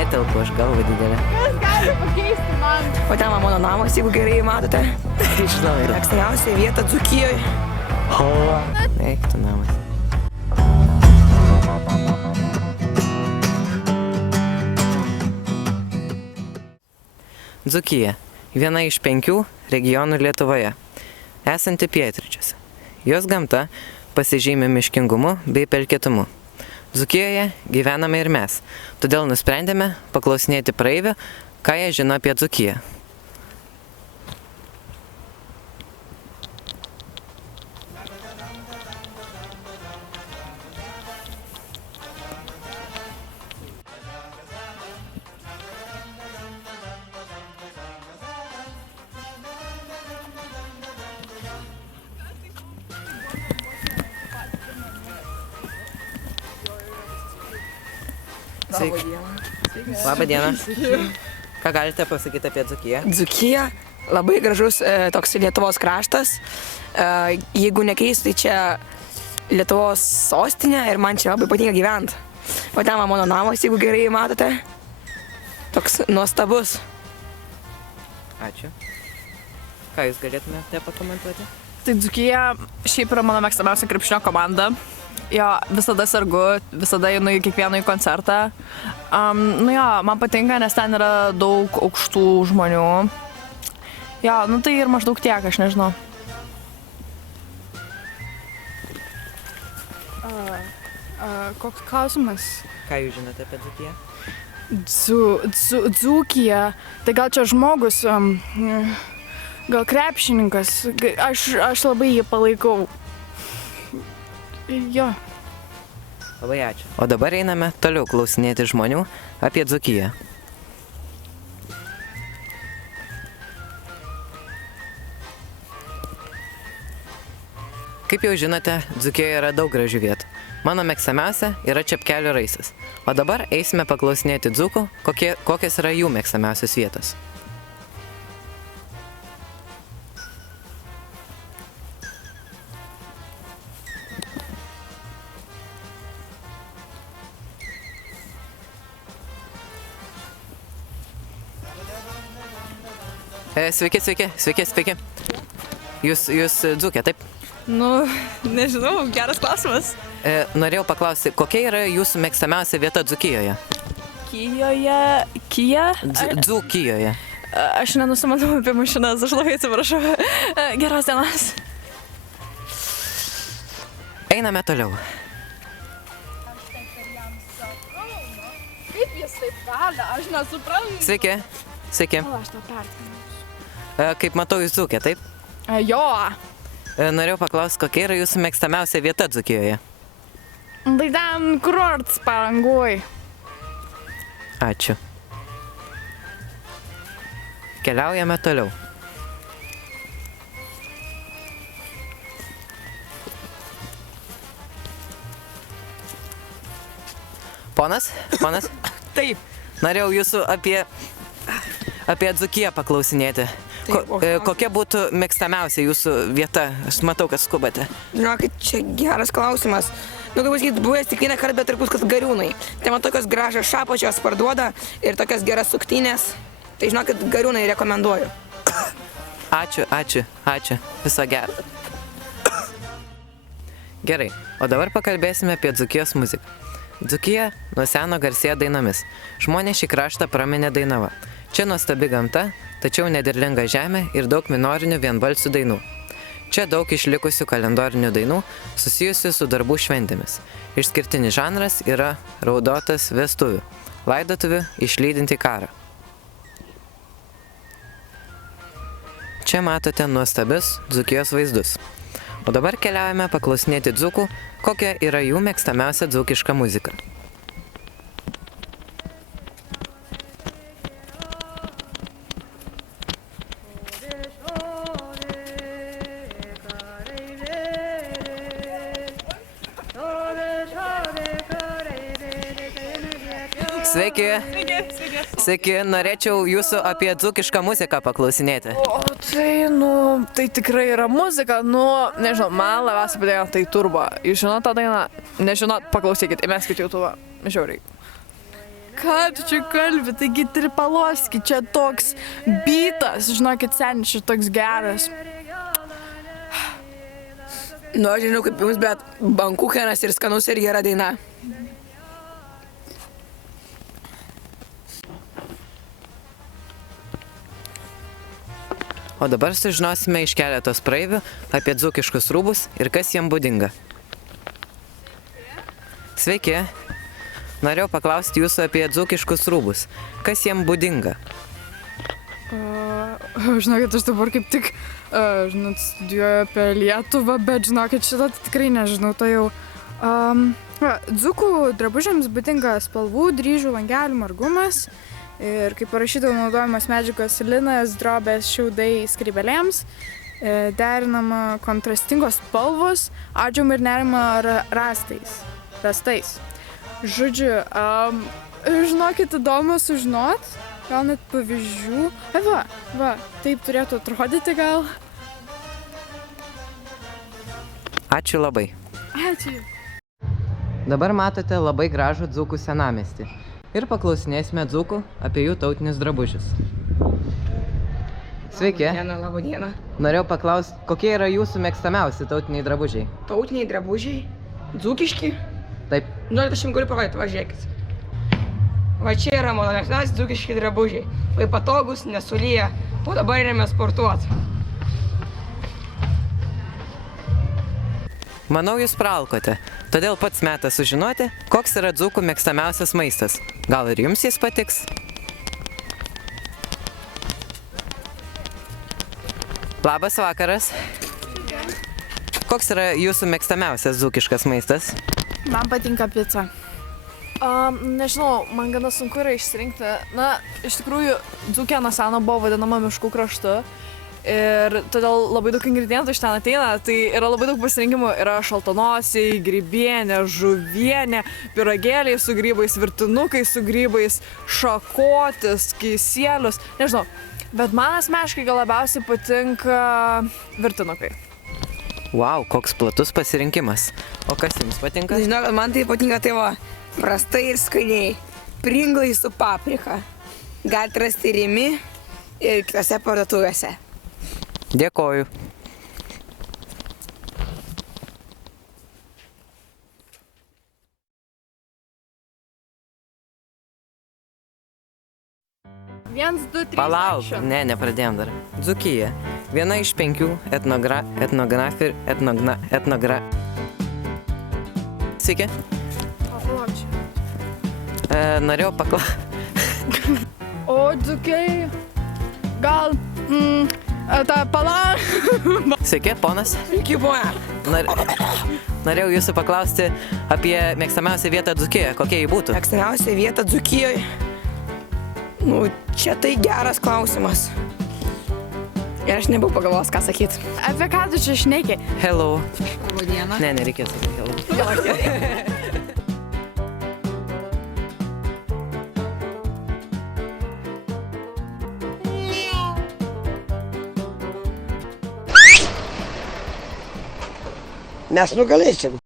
netelpu, aš galva didelė. Kas gali pakeisti man? O ten mano namas, jeigu gerai matote. Žinau, yra. Mėgstamiausia vieta Dzūkijoje. Eik, tu namas. Dzūkija – viena iš 5 regionų Lietuvoje, esanti pietryčiuose. Jos gamta pasižymi miškingumu bei pelkėtumu. Dzūkijoje gyvename ir mes, todėl nusprendėme paklausinėti praeivių, ką jie žino apie Dzūkiją. Sveiki. Labą dieną. Ką galite pasakyti apie Dzūkiją? Dzūkija labai gražus toks Lietuvos kraštas. Jeigu nekeis, tai čia Lietuvos sostinė ir man čia labai patinka gyventi. O ten mano namas, jeigu gerai matote. Toks nuostabus. Ačiū. Ką jūs galėtumėte pakomentuoti? Tai Dzūkija šiaip yra mano mėgstamiausia krepšinio komanda. Jo, visada sergu, visada einu į kiekvieną koncertą. Man patinka, nes ten yra daug aukštų žmonių. Jo, tai ir maždaug tiek, aš nežinau. Koks klausimas? Ką jūs žinote apie Dzūkiją? Dzūkija. Tai gal čia žmogus, gal krepšininkas. Aš labai jį palaikau. Jo. Labai ačiū. O dabar einame toliau klausinėti žmonių apie Dzūkiją. Kaip jau žinote, Dzūkijoje yra daug gražių vietų. Mano mėgstamiausia yra Čepkelių raistas. O dabar eisime paklausinėti dzūkų, kokios yra jų mėgstamiausios vietos. Sveiki. Jūs Dzūkė, taip? Nežinau, geras klausimas. Norėjau paklausti, kokia yra jūsų mėgstamiausia vieta Dzūkijoje? Dzūkijoje. Aš nenusimanau apie mašinas, aš labai atsiprašau. Geros dienos. Einame toliau. Kaip jis taip gali? Aš nesuprantu. Sveiki. Aš tą perskambinau. Kaip matau, jūs Dzūkė, taip? Jo. Norėjau paklausti, kokia yra jūsų mėgstamiausia vieta Dzūkijoje? Tai ten kurortas Palangoj. Ačiū. Keliaujame toliau. Ponas? Taip. Norėjau jūsų apie Dzūkiją paklausinėti. Kokia būtų mėgstamiausia jūsų vieta? Aš matau, kad skubate. Žinokit, čia geras klausimas. Kaip pasakyti, buvęs tik vieną kartą, bet ir puskas Gariūnai. Tai man tokios gražios šapočios parduoda ir tokias geras suktynės. Tai žinokit, Gariūnai rekomenduoju. Ačiū. Viso gero. Gerai, o dabar pakalbėsime apie Dzūkijos muziką. Dzūkija nuo seno garsėja dainomis. Žmonės šį kraštą praminė Dainava. Čia nuostabi gamta, tačiau nederlinga žemė ir daug minorinių vienbalsių dainų. Čia daug išlikusių kalendorinių dainų susijusių su darbų šventėmis. Išskirtinis žanras yra raudotas vestuvių, laidotuvių išlydinti karą. Čia matote nuostabius Dzūkijos vaizdus. O dabar keliaujame paklausinėti dzūkų, kokia yra jų mėgstamiausia dzūkiška muzika. Sveiki, norėčiau jūsų apie dzūkišką muziką paklausinėti. Tai tikrai yra muzika, nežinau, man labiausiai patinka tai Turbo. Jūs žinot tą dainą? Nežinot, paklausykit, įmeskit YouTube. Žiauriai. ką tu čia kalbi, taigi Tripaloski, čia toks bytas, žinokit, seniai, čia toks geras. Nu, aš žinau kaip jums, bet Bankuchenas ir skanus ir gera daina. O dabar sužinosime iš keletos praeivių apie dzūkiškus rūbus ir kas jiem būdinga. Sveiki. Norėjau paklausti jūsų apie dzūkiškus rūbus. Kas jiem būdinga? Žinokit, aš dabar kaip tik, studijuoju apie Lietuvą, bet žinokit, šitą tikrai nežinau, tai jau. Dzūkų drabužiams būdinga spalvų, dryžių, langelių margumas. Ir kaip parašydavo, naudojamos medžiagos linas, drobės, šiaudai skrybelėms, derinama kontrastingos spalvos, adžium ir nerima rastais. Žodžiu, žinokit, įdomu sužinot, gal net pavyzdžių. Va, taip turėtų atrodyti gal. Ačiū labai. Ačiū. Dabar matote labai gražų dzūkų senamiestį. Ir paklausinėsime dzūkų apie jų tautinius drabužius. Sveiki. Laba diena. Norėjau paklausti, kokie yra jūsų mėgstamiausi tautiniai drabužiai? Tautiniai drabužiai, dzūkiški. Taip. Norit, aš jums galiu parodyti, važiuokit. Va čia yra mano mėgstamiausi dzūkiški drabužiai. Vai patogus, nesulyja, o dabar einame sportuoti. Manau, jūs praalkote. Todėl pats metas sužinoti, koks yra dzūkų mėgstamiausias maistas. Gal ir jums jis patiks? Labas vakaras. Koks yra jūsų mėgstamiausias dzūkiškas maistas? Man patinka pica. Nežinau, man gana sunku yra išsirinkti. Na, iš tikrųjų, Dzūkija nuo seno buvo vadinama miškų kraštu. Ir todėl labai daug ingredientų iš ten ateina, tai yra labai daug pasirinkimų, yra šaltanosiai, grybienė, žuvienė, pyragėliai su grybais, virtinukai su grybais, šakotis, kisielius, nežinau, bet man asmeniškai gal labiausiai patinka virtinukai. Wow, koks platus pasirinkimas. O kas jums patinka? Žinau, man tai patinka tai va, prastai ir skaniai, pringlai su paprika. Galite rasti Rimi ir kitose parduotuvėse. Dėkoju. Viens, du, trys. Palauk, ačiū. nepradėjom dar. Dzūkija. Viena iš 5 Sveiki. Palauk čia. Norėjau paklausti. O dzūkiai, gal, ta palauk. Sveiki, ponas. Iki ponia. Norėjau jūsų paklausti apie mėgstamiausią vietą Dzūkijoje. Kokia ji būtų? Mėgstamiausia vieta Dzūkijoje. Nu, čia tai geras klausimas. Ir aš nebuvau pagalvojęs, ką sakyti. Apie ką tu čia šneki? Hello. Labą dieną. Ne, nereikės sakyti hello. Mes nugalėsim.